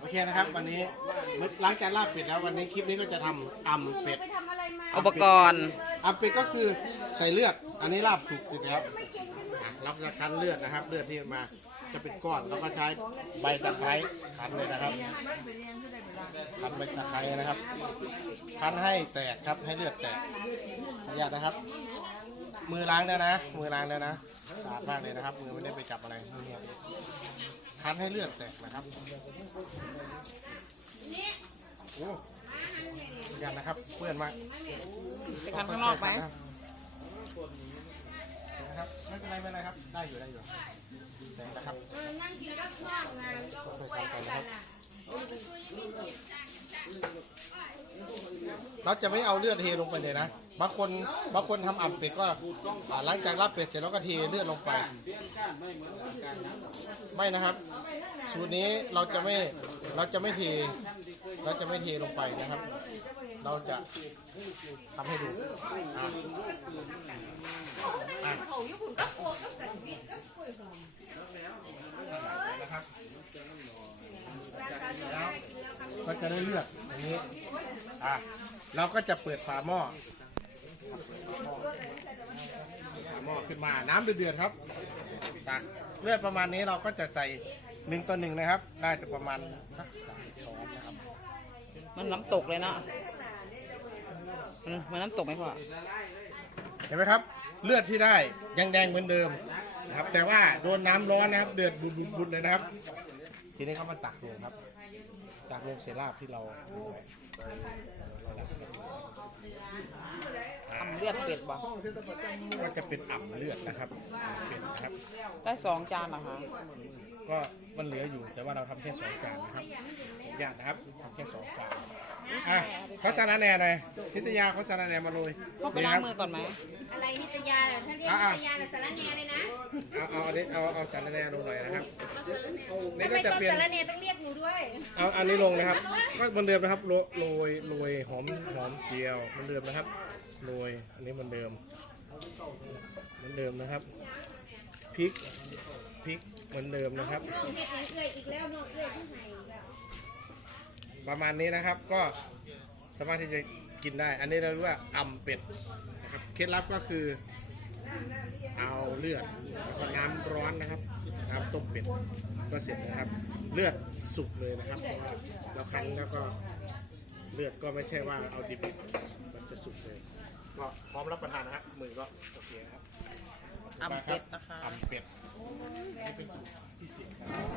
โอเคนะครับ วันนี้หลังจากลาบเป็ดแล้ววันนี้คลิปนี้ก็จะทำอ่ำเป็ดไปทำอะไรมาอุปกรณ์อ่ำเป็ดก็คือใส่เลือด อันนี้ลาบสุกเสร็จแล้วอะเราจะคั้นเลือดนะครับ เลือดที่มาจะเป็นก้อนแล้วก็ใช้ใบตะไคร้คั้นเลยนะครับคั้นใบตะไคร้นะครับคั้นให้แตกครับให้เลือดแตกขออนุญาตนะครับ มือล้างแล้วนะ มือล้างแล้วนะ สะอาดมากเลยนะครับ มือไม่ได้ไปจับอะไรนี่ครับคั้นให้เลือดแตกนะครับโอ้ขออนุญาตนะครับ เปื้อนมากไปคันข้างนอกไหมนะครับไม่เป็นไรไม่เป็นไรครับ ได้อยู่ได้อยู่แตกนะครับนั่งกินกับน้องงานก็คุยกันอะ เราจะไม่เอาเลือดเทลงไปเลยนะ บางคนบางคนทำอ่ำเป็ดก็อ่าหลังจากรับเป็ดเสร็จแล้วก็เทเลือดลงไป ไม่นะครับ สูตรนี้เราจะไม่เราจะไม่เทเราจะไม่เทลงไปนะครับ เราจะทำให้ดูอะอะนะครับแล้วก็จะได้เลือดอย่างนี้อะ เราก็จะเปิดฝาหม้อฝาหม้อขึ้นมาน้ำเดือดๆครับตักเลือดประมาณนี้เราก็จะใส่หนึ่งต่อหนึ่งนะครับ ได้จะประมาณสักสามช้อนนะครับ มันน้ำตกเลยเนาะมันมันน้ำตกไหมพ่อเห็นไหมครับ เลือดที่ได้ยังแดงเหมือนเดิมนะครับ แต่ว่าโดนน้ำร้อนนะครับ เดือดบุดๆๆเลยนะครับ ทีนี้เขามาตักลงครับ ตักลงเศษลาบที่เราดูไว้ทำเลือดเป็ดบ่ก็จะเป็นอ่ำเลือดนะครับเป็นนะครับ ได้สองจานเหรอคะก็มันเหลืออยู่แต่ว่าเราทำแค่สองจานนะครับผมอยากนะครับทำแค่สองจานอะเขาสารแหน่หน่อยทิตยาเขาสารแหน่มาเลยพ่อไปล้างมือก่อนไหมอะไรนิตยาเหรอถ้าเรียกนิตยาน่ะสารแหน่เลยนะเอาเอาอันนี้เอาเอาสารแหน่ลงหน่อยนะครับนี่ทำ ไมก็จะต้องเปลี่ยนสารแหน่ต้องเรียกหนูด้วย เอาอันนี้ลงนะครับ ก็เหมือนเดิมนะครับโรโรยโรยหอมหอมเจียวเหมือนเดิมนะครับโรยอันนี้เหมือนเดิมเหมือนเดิมนะครับพริกพริกเหมือนเดิมนะครับน้องเฮ็ดเอื้อยอีกแล้วน้องเอื้อยที่ไหนอีกแล้วประมาณนี้นะครับก็สามารถที่จะกินได้ อันนี้เราเรียกว่าอ่ำเป็ดนะครับเคล็ดลับก็คือเอาเลือดแล้วก็น้ำร้อนนะครับน้ำต้มเป็ด ก็เสร็จนะครับ เลือดสุกเลยนะครับเพราะว่าเราคั้นแล้วก็เลือดก็ไม่ใช่ว่าเอาดิบๆมันจะสุกเลยก็พร้อมรับประทานนะครับมือก็โอเคนะครับอ่ำเป็ดนะคะ อ่ำเป็ดนี่เป็นสูตร